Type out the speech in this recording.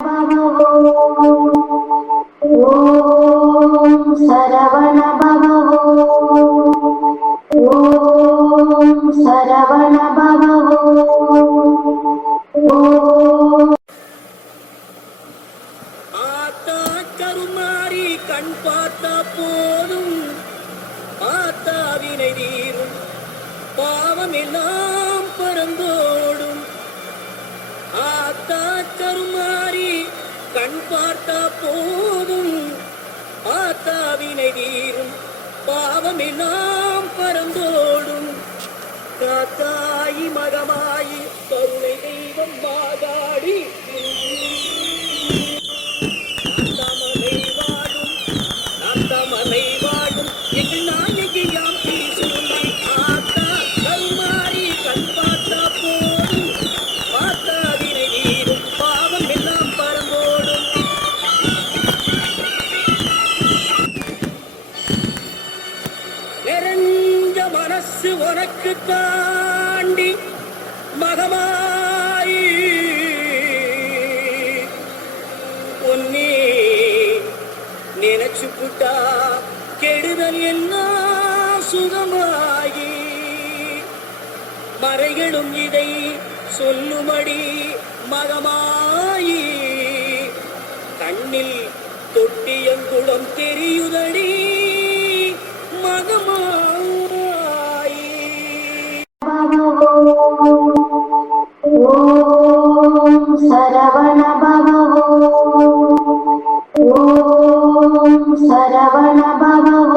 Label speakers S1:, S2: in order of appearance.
S1: பாவமெல்லாம் சரவண
S2: ஆத்தா கருமாறி பறந்தோடும் ஆத்தா கண் பார்த்தா போதும். ஆத்தாவினை தீரும். பாவமெல்லாம் பறந்தோடும். காத்தாயி மகமாயி கருணை தெய்வம் மாதாடி நாத்தமலை வாழும் நாத்தமலை மனசு உனக்கு தாண்டி மகமாய். பொன்னே நினைச்சு புட்டா கெடுதல் என்ன சுகமாயி. மறைகளும் இதை சொல்லுமடி மகமாயி. கண்ணில் தொட்டியங்குளம் தெரியுதடி. सरवणभव ॐ सरवणभव